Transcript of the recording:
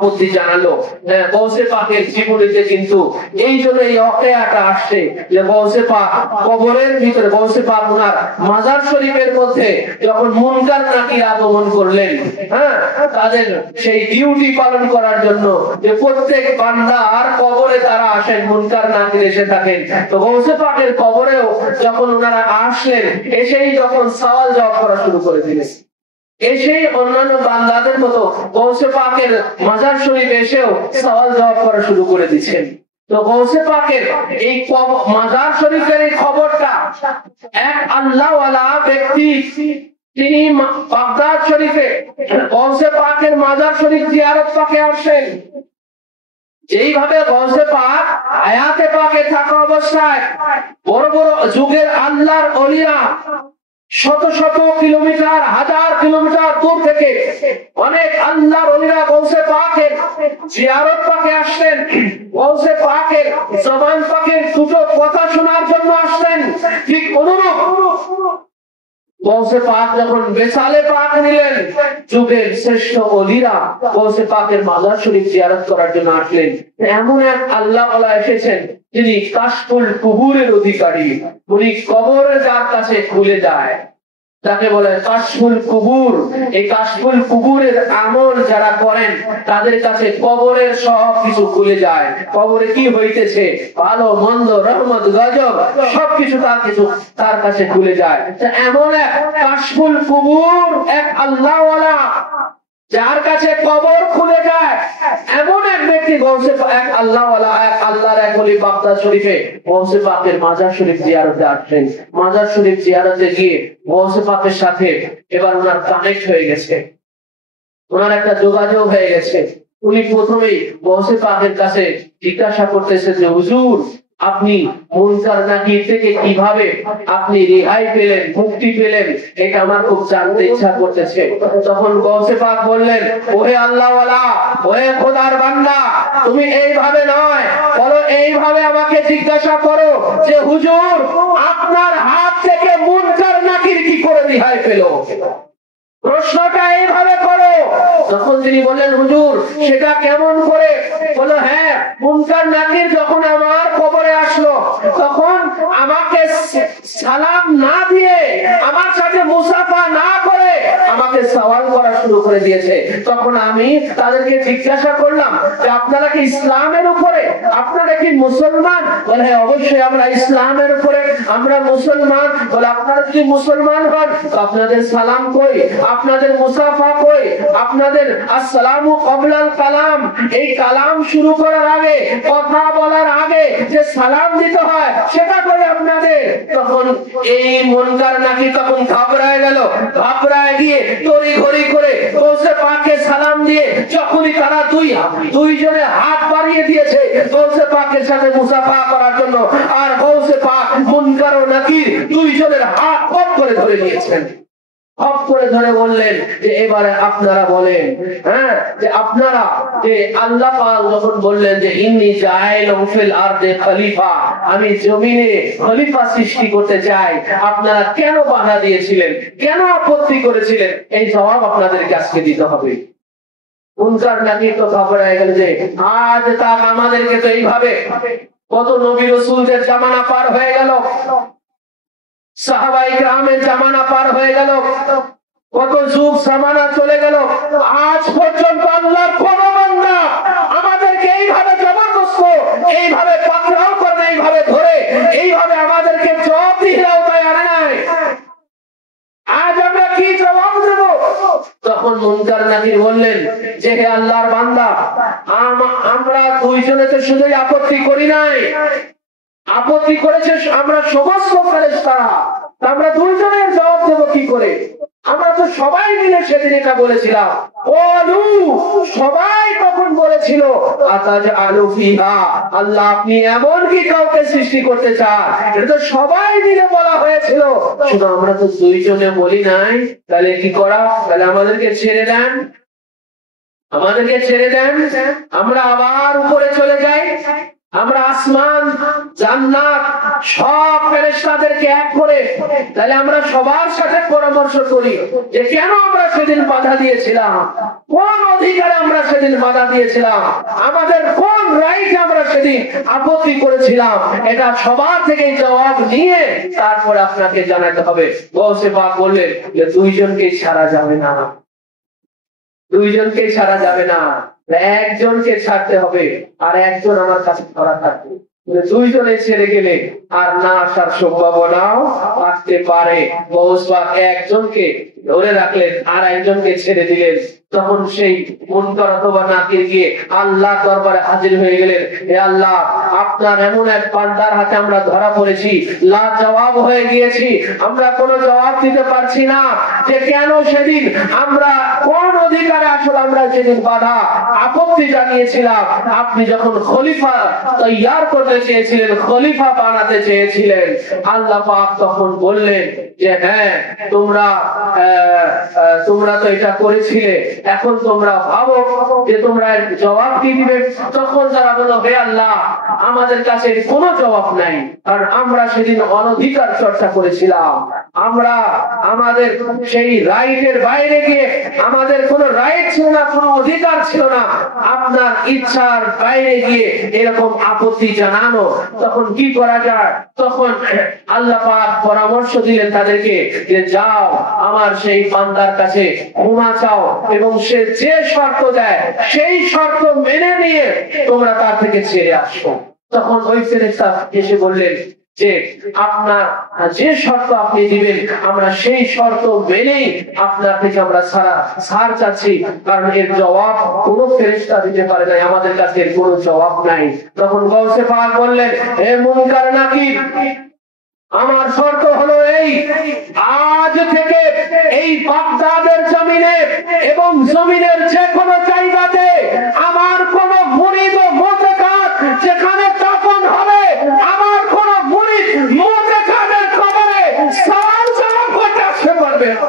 আপত্তি জানালো। গৌসে পাকের জীবনীতে কিন্তু এই জন্য এই ওয়াকিয়াটা আসছে যে গৌসে পাক কবরের ভিতরে, গৌসে পাক ওনার মাজার শরীফের মধ্যে যখন মুনকার নাকির আগমন করলেন, তাদের সেই ডিউটি পালন করার জন্য যে প্রত্যেক বান্দা আর কবরে তারা আসেন, মুনকার নাকির এসে থাকেন। তো গৌসে পাকের কবরেও যখন ওনারা আসলেন, এসেই যখন সওয়াল জবাব করা শুরু করে দিলেন, এসেই অন্যান্য বান্দাদের মতো গৌসে পাকের মাজার শরীফ এসেও সওয়াল জবাব করা শুরু করে দিচ্ছেন। তো গৌসে পাকের এই মাজার শরীফের এই খবরটা এক আল্লাহওয়ালা ব্যক্তি, তিনি বাগদাদ শরীফে গৌসে পাকের মাজার শরীফ জিয়ারত পাকে আসেন। যেইভাবে গৌসে পাক হায়াতে পাকে থাকা অবস্থায় বড় বড় যুগের আল্লাহর ওলিয়া শত শত কিলোমিটার, হাজার কিলোমিটার দূর থেকে অনেক আল্লাহর ওলিরা গৌসে পাকের জিয়ারত পাকে আসলেন, গৌসে পাকের জবান পাকের দুটো কথা শোনার জন্য আসলেন। ঠিক অনুরূপ গৌসে পাক যখন বেসালে পাক নিলেন, যুগের শ্রেষ্ঠ ওলিরা গৌসে পাকের মাজার শরীফ জিয়ারত করার জন্য আসলেন। এমন এক আল্লাহওয়ালা এসেছেন যিনি কাশফুল কুবুরের অধিকারী, উনি কবরের যার কাছে খুলে যায় তাকে বলে কাশফুল কুবুর। এই কাশফুল কুবুরের আমল যারা করেন তাদের কাছে কবরের সব কিছু খুলে যায়। কবরে কি হইতেছে, ভালো মন্দ, রহমত গজব, সবকিছু তার কাছে খুলে যায়। এমন এক কাশফুল কুবুর, এক আল্লাহওয়ালা যার কাছে কবর খুলে যায়, এমন এক ব্যক্তি গৌসে এক আল্লাহওয়ালা, এক আল্লাহর এক ওলি বাগদাদ শরীফে গৌসে পাকের মাজার শরীফ জিয়ারতে আসলেন। মাজার শরীফ জিয়ারতে গিয়ে গৌসে পাকের সাথে এবার ওনার কানেক্ট হয়ে গেছে, ওনার একটা যোগাযোগ হয়ে গেছে। উনি প্রথমেই গৌসে পাকের কাছে জিজ্ঞাসা করতেছেন যে হুজুর, আপনি মুনকার নাকির থেকে কিভাবে আপনি রেহাই পেলেন, মুক্তি পেলেন, এটা আমার খুব জানতে ইচ্ছা করতেছে। তখন গৌসে পাক বললেন, ওহে আল্লাহওয়ালা, ওহে খোদার বান্দা, তুমি এইভাবে নয়, বলো এইভাবে আমাকে জিজ্ঞাসা করো যে হুজুর, আপনার হাত থেকে মুনকার নাকির কি করে রেহাই পেল, প্রশ্নটা এইভাবে করো। তখন তিনি বললেন, হুজুর সেটা কেমন করে? বলো, হ্যাঁ, মুনকার নাকির যখন আমার কবরে আসলো, তখন আমাকে সালাম না দিয়ে, আমার সাথে মুসাফা না করে আমাকে সওয়াল করা শুরু করে দিয়েছে। তখন আমি তাদেরকে জিজ্ঞাসা করলাম যে আপনারা কি ইসলামের উপরে, আপনারা কি মুসলমান? বলে হ্যাঁ, অবশ্যই আমরা ইসলামের উপরে, আমরা মুসলমান। বলে আপনারা যদি মুসলমান হন তো আপনাদের সালাম কই, আপনাদের মুসাফা কই, আপনাদের আসসালামু ক্বাবলাল কালাম, এই কালাম শুরু করার আগে, কথা বলার আগে যে সালাম দিতে হয় সেটা কই আপনাদের? তখন এই মুনকার নাকির তখন ঘাবড়ায় গেল, ঘাবড়ায় গিয়ে তড়িঘড়ি করে গৌসে পাককে সালাম দিয়ে যখনই তারা দুইজনে হাত বাড়িয়ে দিয়েছে গৌসে পাকের সাথে মুসাফা করার জন্য, আর গৌসে পাক মুনকার ও নাকির দুইজনের হাত কপ করে ধরে নিয়েছেন। হপ করে ধরে বললেন যে এবারে আপনারা বলেন, যে আপনারা যে আল্লাহ পাক যখন বললেন যে ইন্নী জাইলুন ফিল আরদি খলিফা, আমি জমিনে খলিফা সৃষ্টি করতে চাই, আপনারা কেন বাধা দিয়েছিলেন, কেন আপত্তি করেছিলেন? এই জবাব আপনাদেরকে আজকে দিতে হবে। মুনকার নাকির তো ঘাবড়ায় গেল যে আজ তাক আমাদেরকে তো এইভাবে, কত নবী রাসূলদের জামানা পার হয়ে গেল, সাহাবায়ে কেরামের জামানা পার হয়ে গেল, কত যুগ জামানা চলে গেল, আজ পর্যন্ত আল্লাহর কোন বান্দা আমাদেরকে এইভাবে জবরদস্ত, এইভাবে পাকড়াও করে, এইভাবে ধরে, এইভাবে আমাদেরকে জবাব দিতে আনে নাই। আজ আমরা কি জবাব দেব? তখন মুনকার নাকির বললেন যে হে আল্লাহর বান্দা, আমরা দুইজনে তো শুধুই আপত্তি করি নাই, আপত্তি করেছে আমরা সমস্ত ফেরেশতারা, আমরা দুইজনের জবাব দেব কি করে? আমরা তো সবাই মিলে সেদিন এটা বলেছিলাম, সবাই তখন বলেছিল আতাজআলু ফিহা, আল্লাহ আপনি এমন কি কাউকে সৃষ্টি করতে চান? এটা তো সবাই মিলে বলা হয়েছিল, শুধু আমরা তো দুইজনে বলি নাই। তাহলে কি করা? তাহলে আমাদেরকে ছেড়ে দেন, আমাদেরকে ছেড়ে দেন, আমরা আবার উপরে চলে যাই, আমরা আসমান জান্নাত সব ফেরেশতাদেরকে এক করে। তাহলে আমরা সবার সাথে পরামর্শ করি যে কেন আমরা সেদিন বাধা দিয়েছিলাম, কোন অধিকারে আমরা সেদিন বাধা দিয়েছিলাম, আমাদের কোন রাইট আমরা সেদিন আপত্তি করেছিলাম, এটা সবার থেকে জবাব নিয়ে তারপরে আপনাকে জানাতে হবে। গৌসে পাক বললেন যে দুইজনকেই ছাড়া যাবে না, দুইজনকেই ছাড়া যাবে না, একজনকে ছাড়তে হবে আর একজন আমার কাছে ধরা থাকবে। দুইজনে ছেড়ে গেলে আর না আসার সম্ভাবনাও আসতে পারে। একজনকে ধরে রাখলেন আর একজনকে ছেড়ে দিলেন। তখন সেই মুনকার অথবা নাকির গিয়ে আল্লাহ দরবারে হাজির হয়ে গেলেন, হে আল্লাহ, আপনার এমন এক বান্দার হাতে আমরা ধরা পড়েছি, লাজবাব হয়ে গিয়েছি, আমরা কোনো জবাব দিতে পারছি না যে কেন সেদিন আমরা কোন অধিকারে আসলে আমরা সেদিন বাধা আপত্তি জানিয়েছিলাম। আপনি যখন খলিফা তৈয়ার করতে চেয়েছিলেন, খলিফা বানাতে চেয়েছিলেন, আল্লাহ পাক তখন বললেন যে হ্যাঁ, তোমরা তো এটা করেছিলে, এখন তোমরা ভাবো যে তোমরা জবাব কি দিবে। তখন যারা বলল, হে আল্লাহ, আমাদের কাছে কোনো জবাব নাই, কারণ আমরা সেদিন অনধিকার চর্চা করেছিলাম, আমরা আমাদের সেই রাইটের বাইরে গিয়ে আমাদের কোনো রাইট ছিল না, কোনো অধিকার ছিল না আপনার ইচ্ছার বাইরে গিয়ে এরকম আপত্তি জানানো। তখন কি করা যায়? তখন আল্লাহ পাক পরামর্শ দিলেন তাদেরকে যে যাও, আমার সেই বান্দার কাছে ক্ষমা চাও এবং সে যে শর্ত দেয় সেই শর্ত মেনে নিয়ে তোমরা তার থেকে ছেড়ে আসো। তখন ওই ফেরেশতা এসে বললেন যে আপনার যে শর্ত আপনি দিবেন আমরা সেই শর্ত মেনেই আপনার থেকে আমরা ছাড় চাচ্ছি, কারণ এর জবাব কোনো ফেরেশতা দিতে পারে নাই, আমাদের কাছে এর কোনো জবাব নাই। তখন গৌসে পাক বললেন, হে মুনকার নাকির, আমার শর্ত হলো এই, আজ থেকে এই বাগদাদের জমিনে এবং জমিনের যে কোনো জায়গাতে আমার কোন মুরিদ ও মুতাকাদ যেখানে দাফন হবে, আমার কোন মুরিদ মুতাকাদের কবরে সওয়াল জবাব করতে আসতে পারবে না।